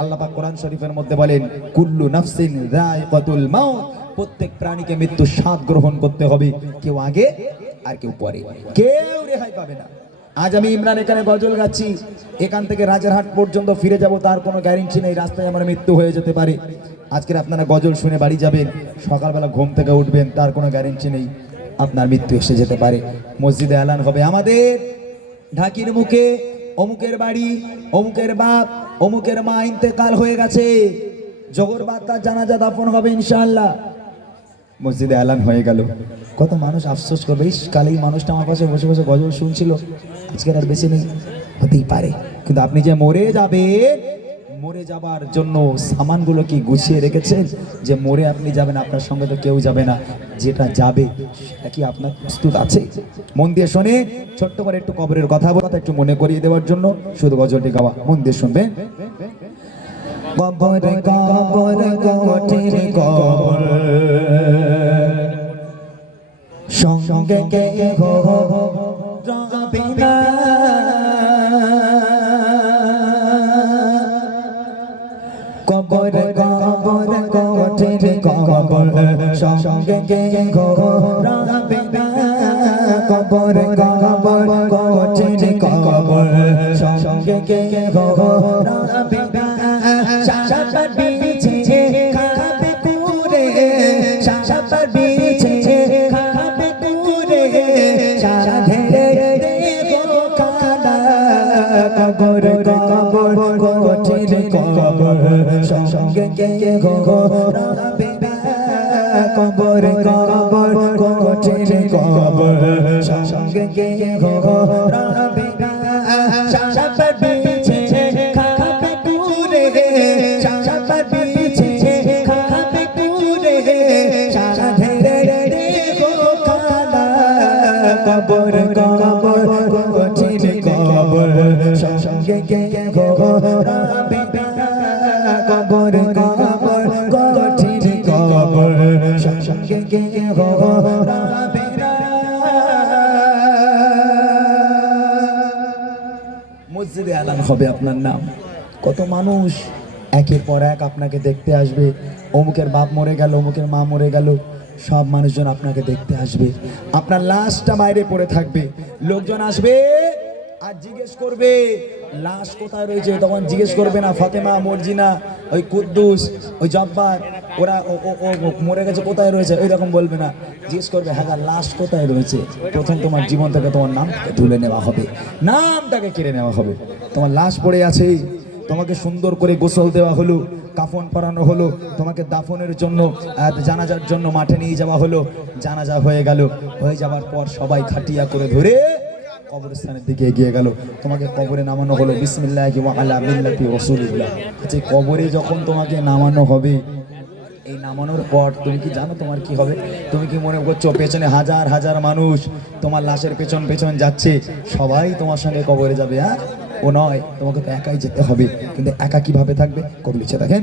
আল্লাহ পাক কোরআন শরীফের মধ্যে বলেন, কুল্লু নাফসিন যায়কাতুল মাউত। প্রত্যেক প্রাণীকে মৃত্যু স্বাদ গ্রহণ করতে হবে, কেউ আগে আর কেউ পরে। কেউ রেহাই পাবে না। আজ আমি ইমরান এখানে গজল গাচ্ছি। এখান থেকে রাজারহাট পর্যন্ত ফিরে যাব, তার কোনো গ্যারেন্টি নেই, রাস্তায় আমার মৃত্যু হয়ে যেতে পারে। আজকের আপনারা গজল শুনে বাড়ি যাবেন, সকালবেলা ঘুম থেকে উঠবেন, তার কোনো গ্যারেন্টি নেই, আপনার মৃত্যু এসে যেতে পারে। মসজিদে এলান হবে আমাদের, ঢাকির মুখে অমুকের বাড়ি, অমুকের বাপ, অমুকের মা ইন্তেকাল হয়ে গেছে। জগর তার জানাজা দাফন হবে ইনশাল্লাহ মসজিদে অ্যালান হয়ে গেল। কত মানুষ আফসোস করবে, ইস, কালেই মানুষটা আমার পাশে বসে বসে গজল শুনছিল। আজকের আর বেশি নেই। হতেই পারে। কিন্তু আপনি যে মরে যাবেন মরে যাবার জন্য সামানগুলো কি গুছিয়ে রেখেছেন? যে মরে আপনি যাবেন, আপনার সঙ্গে তো কেউ যাবে না। যেটা যাবে, সেটা কি আপনার প্রস্তুত আছে? মন দিয়ে শোনে, ছোট্ট করে একটু কবরের কথা বলা একটু মনে করিয়ে দেওয়ার জন্য শুধু গজলটি গাওয়া। মন দিয়ে কবর সঙ্গে কে হো কবর কবর কঠিন কবর, সঙ্গে কে হো রবে না কবর কবর কঠিন কবর, সঙ্গে কে হো রবে না সাপা কে গো রাবে না কবর কবর কঠিন কবর সঙ্গে কে গো রাবে না সাপা মসজিদে আলান হবে আপনার নাম। কত মানুষ একের পর এক আপনাকে দেখতে আসবে। অমুকের বাপ মরে গেল, অমুকের মা মরে গেল, সব মানুষজন আপনাকে দেখতে আসবে। আপনার লাশটা বাইরে পড়ে থাকবে। লোকজন আসবে আর জিজ্ঞেস করবে লাশ কোথায় রয়েছে তখন জিজ্ঞেস করবে না, ফাতেমা, মর্জিনা, ওই কুদ্দুস, ওই জব্বার, ওরা মরে গেছে কোথায় রয়েছে ওই রকম বলবে না। জিজ্ঞেস করবে হ্যাঁ লাশ কোথায় রয়েছে? প্রথম তোমার জীবন থেকে তোমার নামটাকে তুলে নেওয়া হবে। নামটাকে কেড়ে নেওয়া হবে। তোমার লাশ পড়ে আছে, তোমাকে সুন্দর করে গোসল দেওয়া হলো, কাফন পরানো হলো, তোমাকে দাফনের জন্য জানাজার জন্য মাঠে নিয়ে যাওয়া হলো। জানাজা হয়ে গেল। হয়ে যাওয়ার পর সবাই খাটিয়া করে ধরে কবরস্থানের দিকে এগিয়ে গেল। তোমাকে কবরে নামানো হলো বিসমিল্লাহ রাসূলিল্লাহ। আচ্ছা কবরে যখন তোমাকে নামানো হবে, এই নামানোর পর তুমি কি জানো তোমার কি হবে? তুমি কি মনে করছ পেছনে হাজার হাজার মানুষ তোমার লাশের পেছন পেছন যাচ্ছে, সবাই তোমার সঙ্গে কবরে যাবে হ্যাঁ? ও নয়, তোমাকে তো একাই যেতে হবে, কিন্তু একা কীভাবে থাকবে? কবি লিখে দেখেন।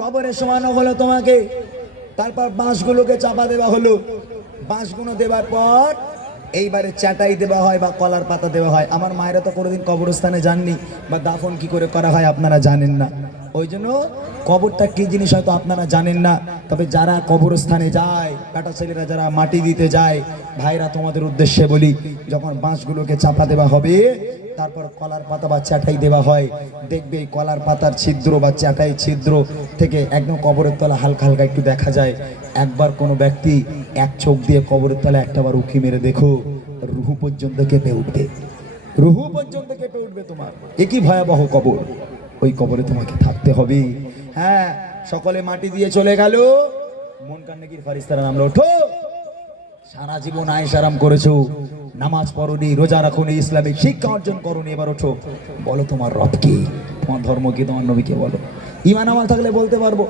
কবরে শোয়ানো হলো তোমাকে তারপর বাঁশগুলোকে চাপা দেওয়া হলো। বাঁশগুলো দেওয়ার পর এইবারে চাটাই দেওয়া হয় বা কলার পাতা দেওয়া হয়। আমার মায়েরা তো কোনোদিন কবরস্থানে যাননি বা দাফন কি করে করা হয় আপনারা জানেন না। ওই জন্য কবরটা কি জিনিস হয়তো আপনারা জানেন না, তবে যারা কবরস্থানে যায় কাটা ছেলেরা যারা মাটি দিতে যায়, ভাইরা তোমাদের উদ্দেশ্যে বলি, যখন বাঁশগুলোকে চাপা দেওয়া হবে, তারপর কলার পাতা বা চাটাই দেওয়া হয়, দেখবে কলার পাতার ছিদ্র বা চাটাই ছিদ্র থেকে একদম কবরের তলা হালকা হালকা একটু দেখা যায়। একবার কোনো ব্যক্তি এক চোখ দিয়ে কবরের তলা একটাবার উঁকি মেরে দেখো, রুহু পর্যন্ত কেঁপে উঠবে। রুহু পর্যন্ত কেঁপে উঠবে তোমার। একই ভয়াবহ কবর? ওই কবরে তোমাকে থাকতে হবে। হ্যাঁ সকলে মাটি দিয়ে চলে গেল। মন কান্নাকির ফারিস্তারা নামলো, ওঠো। সারা জীবন আয়েসারাম করেছ। নামাজ পড়নি, রোজা রাখুনি, ইসলামিক শিক্ষা অর্জন করনি, এবার ওঠো। বলো তোমার রব কি? তোমার ধর্ম কি? তোমার নবীকে বলো। ইমান আমল থাকলে বলতে পারব,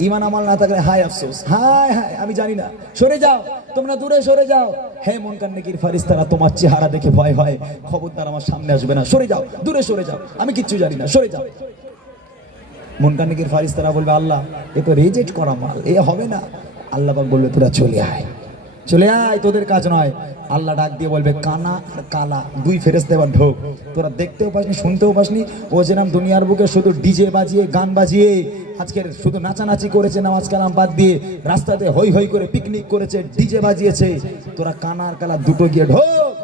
ইমান আমল না থাকলে, হায় আফসোস, হায় হায়, আমি জানি না। সরে যাও, তোমরা দূরে সরে যাও। হে মন কান্নাকির ফারিস্তারা, তোমার চেহারা দেখে ভয় হয়, খবরদার আমার সামনে আসবে না। সরে যাও, দূরে সরে যাও, আমি কিচ্ছু জানি না, সরে যাও। মনকানিকের ফারিস্তারা বলবে, আল্লাহ, এ তো রেজেক্ট করা মাল, এ হবে না। আল্লাহ বলবে, তোরা চলে আয়। চলে আয়, তোদের কাজ নয়। আল্লাহ ডাক দিয়ে বলবে, কানা আর কালা, দুই ফেরেস দেবার ঢোক। তোরা দেখতেও পাসনি, শুনতেও পাসনি, ও যেরাম দুনিয়ার বুকে শুধু ডিজে বাজিয়ে, গান বাজিয়ে, আজকের শুধু নাচানাচি করেছে নামাজ কালাম বাদ দিয়ে, রাস্তাতে হই হই করে পিকনিক করেছে, ডিজে বাজিয়েছে। তোরা কানা আর কালা দুটো গিয়ে ঢোক।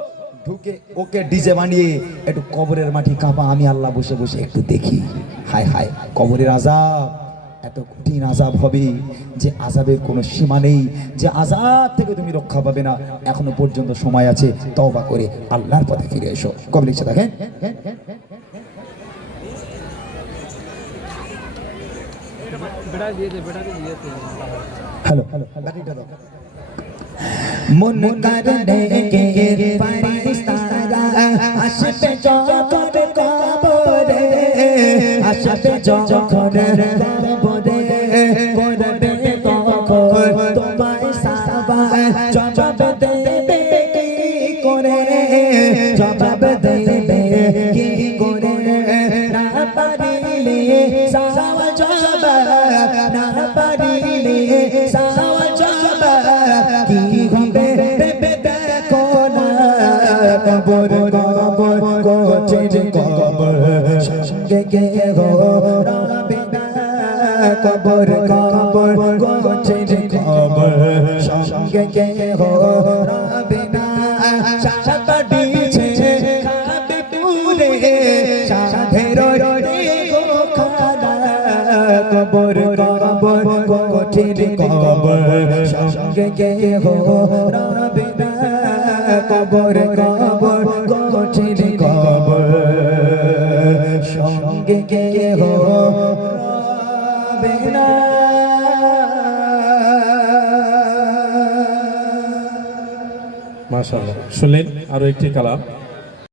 ঢুকে ওকে ডিজে বানিয়ে, একটু কবরের মাটি কাঁপা। আমি আল্লাহ বসে বসে একটু দেখি। হায় হায়, কবরের আজাব। এত কঠিন আজাব হবে যে আজাবের কোনো সীমা নেই, যে আজাব থেকে তুমি রক্ষা পাবে না। এখনও পর্যন্ত সময় আছে, তওবা করে আল্লাহর পথে ফিরে এসো। কবে লিখছে দেখেন হ্যালো হ্যালো দেবে কি করে না পারিলে সাওয়া জবাব না পারিলে সাওয়া জবাব কি হবে ভেবে দেখো কবর কবর কোচের কবর সঙ্গে গো রবে কবর কবর কোচের কবর সঙ্গে গে গো রবে কবর কবর কোঠির কবর। সঙ্গে গে হো রবে কবর কবর কোঠির কবর। সঙ্গে গে হো মাশাআল্লাহ। শুনলেন আরও একটি কালাম।